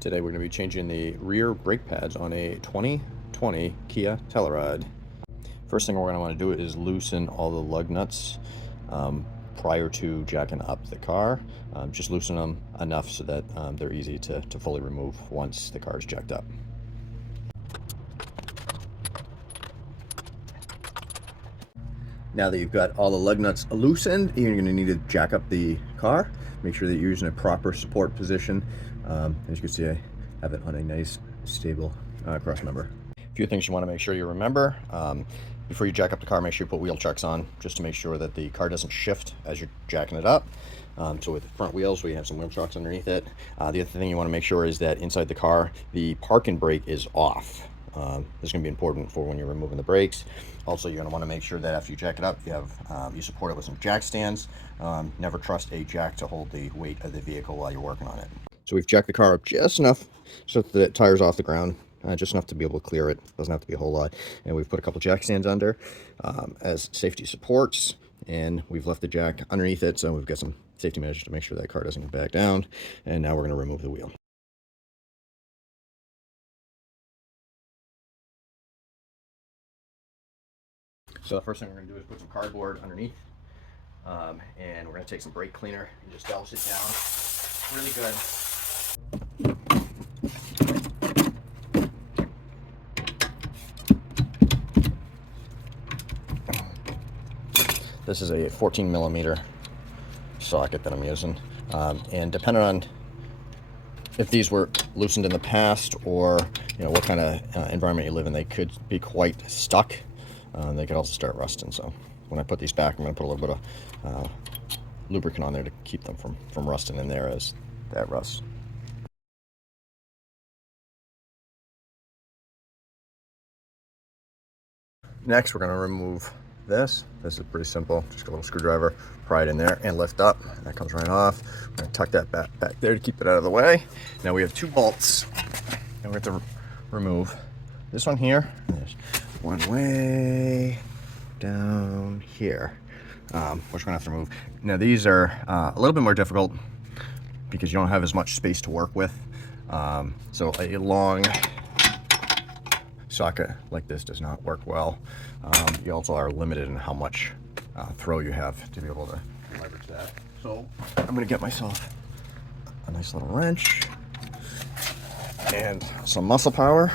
Today we're going to be changing the rear brake pads on a 2020 Kia Telluride. First thing we're going to want to do is loosen all the lug nuts prior to jacking up the car. Just loosen them enough so that they're easy to fully remove once the car is jacked up. Now that you've got all the lug nuts loosened, you're going to need to jack up the car. Make sure that you're using a proper support position. As you can see, I have it on a nice, stable cross member. A few things you want to make sure you remember. Before you jack up the car, make sure you put wheel checks on, just to make sure that the car doesn't shift as you're jacking it up. So with the front wheels, we have some wheel chocks underneath it. The other thing you want to make sure is that inside the car, the parking brake is off. This is going to be important for when you're removing the brakes. Also, you're going to want to make sure that after you jack it up, you support it with some jack stands. Never trust a jack to hold the weight of the vehicle while you're working on it. So we've jacked the car up just enough so that the tire's off the ground, just enough to be able to clear it. Doesn't have to be a whole lot. And we've put a couple jack stands under as safety supports, and we've left the jack underneath it, so we've got some safety measures to make sure that car doesn't go back down. And now we're going to remove the wheel. So the first thing we're going to do is put some cardboard underneath, and we're going to take some brake cleaner and just douse it down really good. This is a 14 millimeter socket that I'm using, and depending on if these were loosened in the past or what kind of environment you live in, they could be quite stuck. They could also start rusting. So when I put these back, I'm going to put a little bit of lubricant on there to keep them from rusting in there as that rusts. Next, we're going to remove this. This is pretty simple. Just a little screwdriver, pry it in there and lift up. That comes right off. I'm going to tuck that back there to keep it out of the way. Now we have two bolts, and we have to remove this one here. There's one way down here, which we're going to have to remove. Now these are a little bit more difficult because you don't have as much space to work with. So a long socket like this does not work well. You also are limited in how much throw you have to be able to leverage that. So I'm going to get myself a nice little wrench and some muscle power.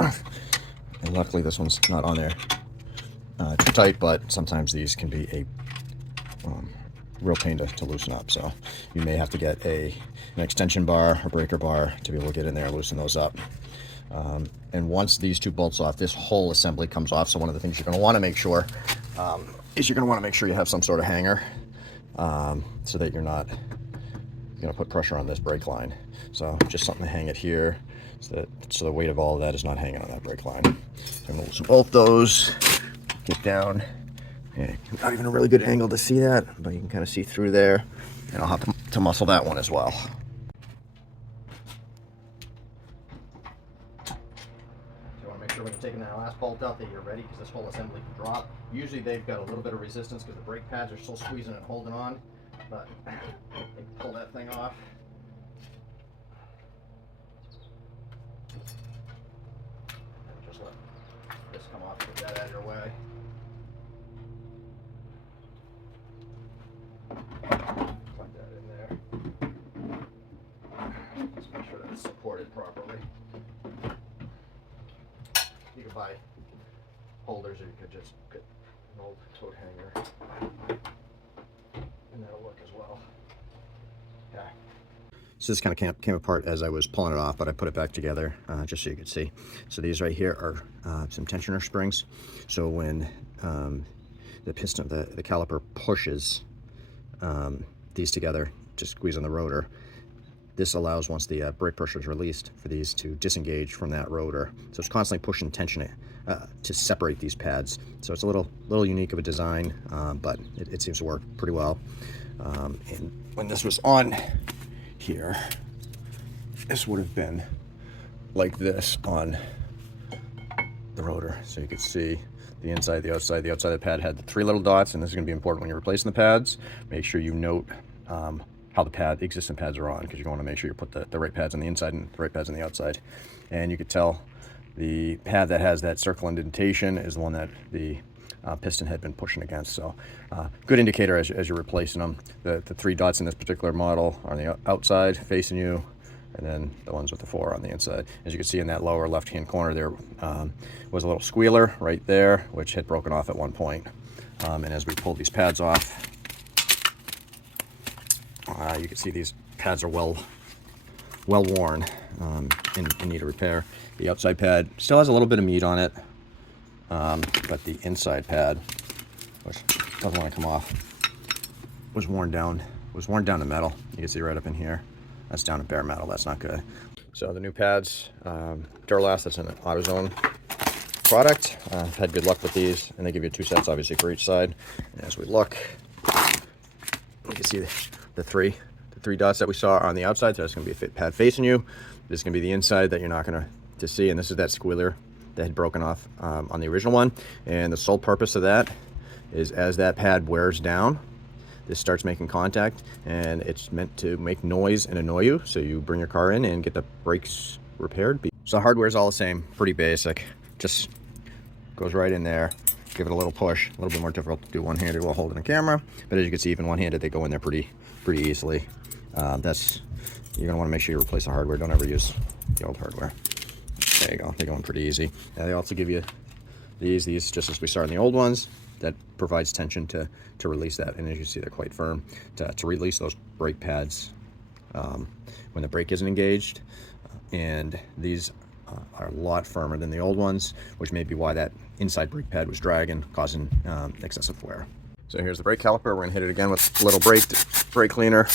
And luckily this one's not on there too tight, but sometimes these can be a real pain to loosen up. So you may have to get an extension bar or breaker bar to be able to get in there and loosen those up. And once these two bolts off, this whole assembly comes off. So one of the things you're going to want to make sure is you're going to want to make sure you have some sort of hanger so that you're not going to put pressure on this brake line. So just something to hang it here so the weight of all of that is not hanging on that brake line. I'm going to loosen both those, get down. Yeah, not even a really good angle to see that, but you can kind of see through there. And I'll have to muscle that one as well. Make sure when you're taking that last bolt out that you're ready, because this whole assembly can drop. Usually they've got a little bit of resistance because the brake pads are still squeezing and holding on, but pull that thing off. And just let this come off, get that out of your way. Plug that in there. Just make sure that it's supported properly. You could buy holders, or you could just get an old tote hanger, and that'll work as well. Okay. So this kind of came apart as I was pulling it off, but I put it back together just so you could see. So these right here are some tensioner springs. So when the piston, the caliper pushes these together to squeeze on the rotor, this allows, once the brake pressure is released, for these to disengage from that rotor. So it's constantly pushing tension to separate these pads. So it's a little unique of a design, but it seems to work pretty well. And when this was on here, this would have been like this on the rotor. So you could see the inside, the outside. The outside of the pad had the three little dots, and this is going to be important when you're replacing the pads. Make sure you note how the existing pads are on, because you're going to make sure you put the right pads on the inside and the right pads on the outside. And you could tell the pad that has that circle indentation is the one that the piston had been pushing against. So good indicator as you're replacing them. The 3 dots in this particular model are on the outside facing you, and then the ones with the 4 on the inside. As you can see in that lower left hand corner there was a little squealer right there, which had broken off at one point. And as we pull these pads off, you can see these pads are well worn, in need of repair. The outside pad still has a little bit of meat on it, but the inside pad, which doesn't want to come off, was worn down to metal. You can see right up in here. That's down to bare metal. That's not good. So the new pads, Duralast, that's an AutoZone product. I've had good luck with these, and they give you 2 sets, obviously, for each side. And as we look, you can see the three dots that we saw on the outside. So that's going to be a pad facing you. This is going to be the inside that you're not going to see, and this is that squealer that had broken off on the original one. And the sole purpose of that is, as that pad wears down, this starts making contact, and it's meant to make noise and annoy you, so you bring your car in and get the brakes repaired. So hardware is all the same, pretty basic, just goes right in there. Give it a little push. A little bit more difficult to do one-handed while holding the camera, but as you can see, even one-handed, they go in there pretty easily. You're gonna want to make sure you replace the hardware. Don't ever use the old hardware. There you go. They go in pretty easy. They also give you these just as we saw in the old ones. That provides tension to release that, and as you see, they're quite firm to release those brake pads when the brake isn't engaged. And these are a lot firmer than the old ones, which may be why that inside brake pad was dragging, causing excessive wear. So here's the brake caliper. We're gonna hit it again with a little brake cleaner.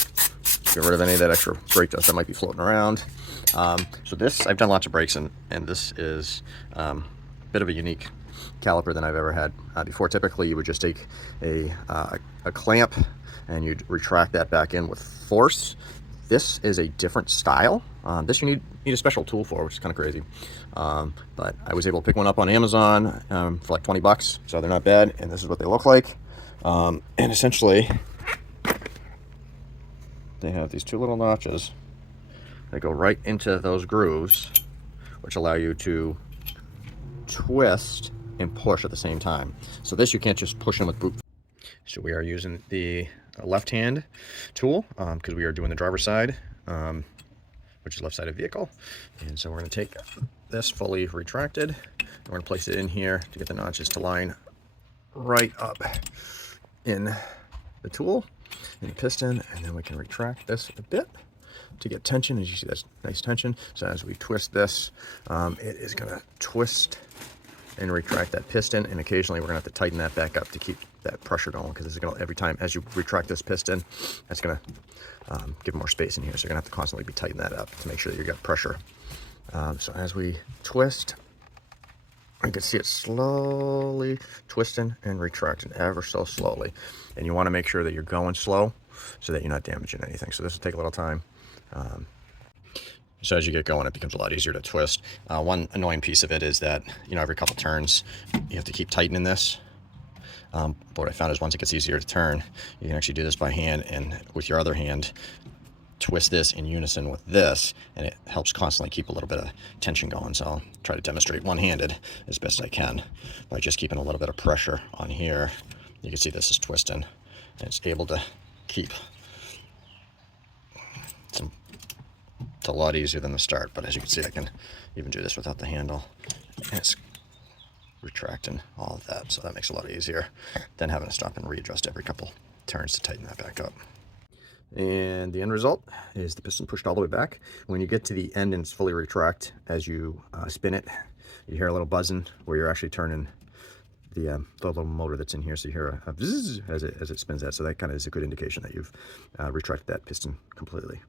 Get rid of any of that extra brake dust that might be floating around. So this, I've done lots of brakes, and this is a bit of a unique caliper than I've ever had before. Typically, you would just take a clamp and you'd retract that back in with force. This is a different style. This you need a special tool for, which is kind of crazy. But I was able to pick one up on Amazon for like 20 bucks, so they're not bad. And this is what they look like. And essentially, they have these 2 little notches that go right into those grooves, which allow you to twist and push at the same time. So this, you can't just push in with brute. So we are using the left hand tool because we are doing the driver's side, which is left side of the vehicle. And so we're going to take this fully retracted. We're going to place it in here to get the notches to line right up in the tool and the piston, and then we can retract this a bit to get tension. As you see, that's nice tension. So as we twist this, it is going to twist and retract that piston, and occasionally we're gonna have to tighten that back up to keep that pressure going, because this is gonna, every time as you retract this piston, that's gonna give more space in here, so you're gonna have to constantly be tightening that up to make sure that you got pressure. So as we twist, you can see it slowly twisting and retracting ever so slowly, and you want to make sure that you're going slow so that you're not damaging anything. So this will take a little time. So as you get going, it becomes a lot easier to twist. One annoying piece of it is that, every couple turns, you have to keep tightening this. But what I found is once it gets easier to turn, you can actually do this by hand, and with your other hand, twist this in unison with this, and it helps constantly keep a little bit of tension going. So I'll try to demonstrate one-handed as best I can by just keeping a little bit of pressure on here. You can see this is twisting, and it's able to keep some. It's a lot easier than the start, but as you can see, I can even do this without the handle, and it's retracting all of that, so that makes it a lot easier than having to stop and readjust every couple turns to tighten that back up. And the end result is the piston pushed all the way back. When you get to the end and it's fully retract, as you spin it, you hear a little buzzing where you're actually turning the little motor that's in here, so you hear a bzzz as it spins that, so that kind of is a good indication that you've retracted that piston completely.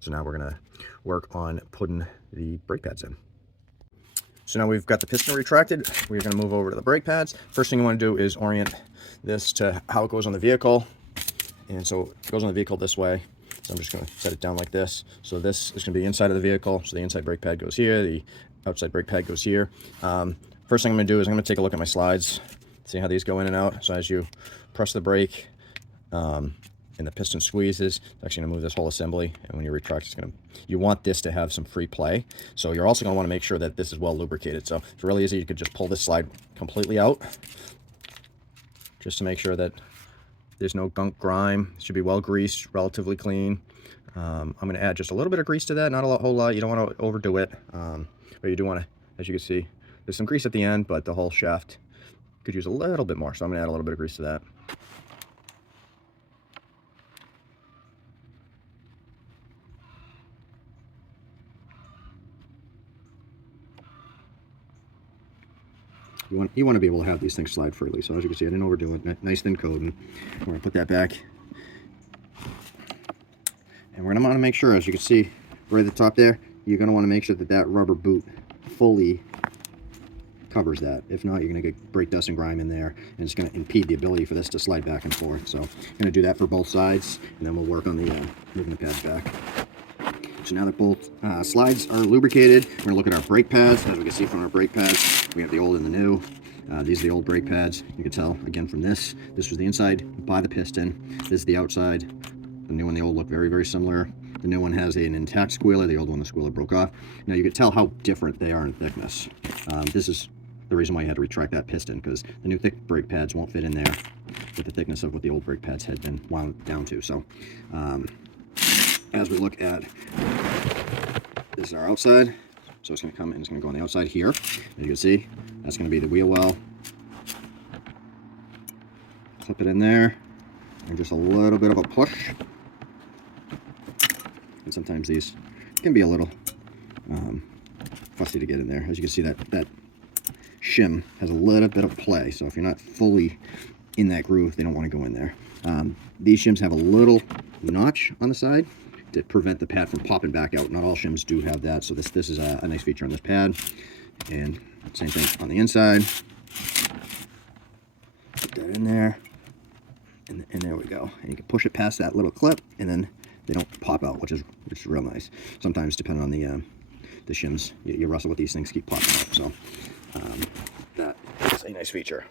So now we're going to work on putting the brake pads in. So now we've got the piston retracted, we're going to move over to the brake pads. First thing you want to do is orient this to how it goes on the vehicle. And so it goes on the vehicle this way. So I'm just going to set it down like this. So this is going to be inside of the vehicle. So the inside brake pad goes here, the outside brake pad goes here. First thing I'm going to do is I'm going to take a look at my slides, see how these go in and out. So as you press the brake, and the piston squeezes, it's actually going to move this whole assembly, and when you retract, it's going to, you want this to have some free play. So you're also going to want to make sure that this is well lubricated. So it's really easy. You could just pull this slide completely out, just to make sure that there's no gunk grime. It should be well greased, relatively clean. I'm going to add just a little bit of grease to that, not a whole lot. You don't want to overdo it, but you do want to, as you can see, there's some grease at the end, but the whole shaft could use a little bit more. So I'm going to add a little bit of grease to that. You want to be able to have these things slide freely. So as you can see, I didn't overdo it. Nice thin coating. We're going to put that back. And we're going to want to make sure, as you can see right at the top there, you're going to want to make sure that that rubber boot fully covers that. If not, you're going to get brake dust and grime in there, and it's going to impede the ability for this to slide back and forth. So I'm going to do that for both sides, and then we'll work on the moving the pads back. So now that both slides are lubricated, we're going to look at our brake pads. As we can see from our brake pads, we have the old and the new. These are the old brake pads. You can tell, again, from this was the inside by the piston. This is the outside. The new and the old look very, very similar. The new one has an intact squealer. The old one, the squealer broke off. Now you can tell how different they are in thickness. This is the reason why you had to retract that piston, because the new thick brake pads won't fit in there with the thickness of what the old brake pads had been wound down to. So as we look at, this is our outside. So it's going to come and it's going to go on the outside here. As you can see, that's going to be the wheel well. Clip it in there, and just a little bit of a push. And sometimes these can be a little fussy to get in there. As you can see, that shim has a little bit of play. So if you're not fully in that groove, they don't want to go in there. These shims have a little notch on the side to prevent the pad from popping back out. Not all shims do have that, so this is a nice feature on this pad. And same thing on the inside. Put that in there, and there we go. And you can push it past that little clip, and then they don't pop out, which is real nice. Sometimes, depending on the shims, you wrestle with these things, keep popping out. So that is a nice feature.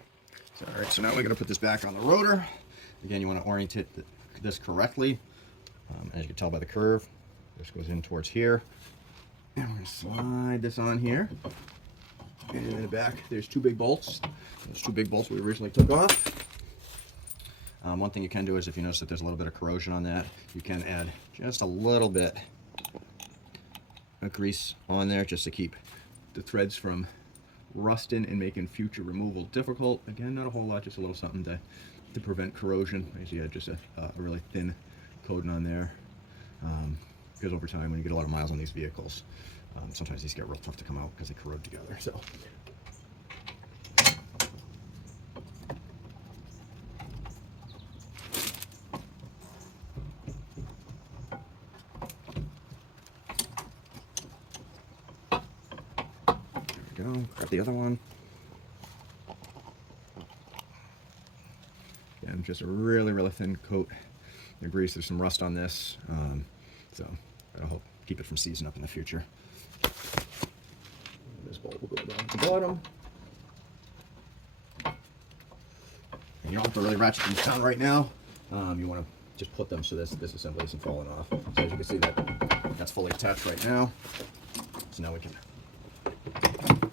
So, all right, so now we're going to put this back on the rotor. Again, you want to orientate this correctly. As you can tell by the curve, this goes in towards here. And we're going to slide this on here. And in the back, there's two big bolts. Those two big bolts we originally took off. One thing you can do is, if you notice that there's a little bit of corrosion on that, you can add just a little bit of grease on there just to keep the threads from rusting and making future removal difficult. Again, not a whole lot, just a little something to prevent corrosion. As you had just a really thin coating on there, because over time, when you get a lot of miles on these vehicles, sometimes these get real tough to come out because they corrode together. So there we go. Grab the other one. Again, just a really, really thin coat of grease. There's some rust on this, so that'll help keep it from seizing up in the future. This bolt will go down at the bottom. And you don't have to really ratchet these down right now. You want to just put them so this assembly isn't falling off. So as you can see, that's fully attached right now. So now we can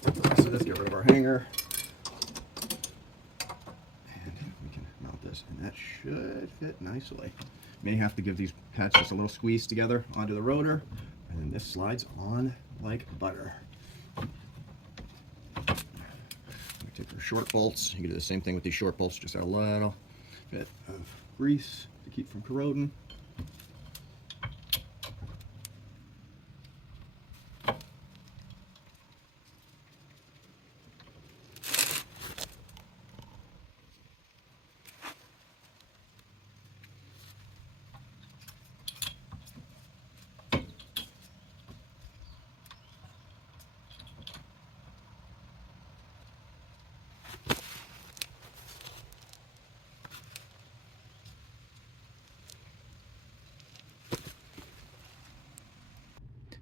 take the rest of this, get rid of our hanger. And that should fit nicely. May have to give these pads just a little squeeze together onto the rotor, and then this slides on like butter. We take our short bolts. You can do the same thing with these short bolts, just add a little bit of grease to keep from corroding.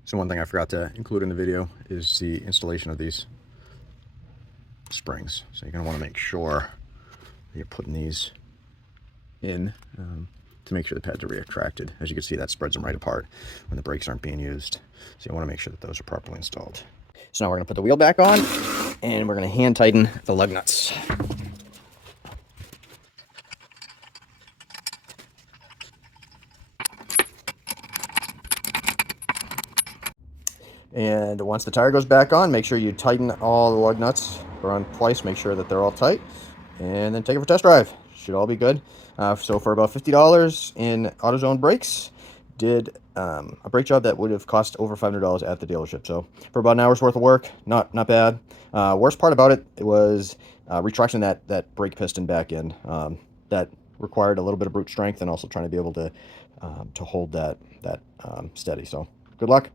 So one thing I forgot to include in the video is the installation of these springs. So you're going to want to make sure that you're putting these in to make sure the pads are retracted. As you can see, that spreads them right apart when the brakes aren't being used. So you want to make sure that those are properly installed. So now we're going to put the wheel back on, and we're going to hand tighten the lug nuts. And once the tire goes back on, make sure you tighten all the lug nuts around twice, make sure that they're all tight, and then take it for a test drive. Should all be good. So for about $50 in AutoZone brakes, did a brake job that would have cost over $500 at the dealership. So for about an hour's worth of work, not bad. Worst part about it was retracting that brake piston back in. That required a little bit of brute strength, and also trying to be able to hold that steady. So good luck.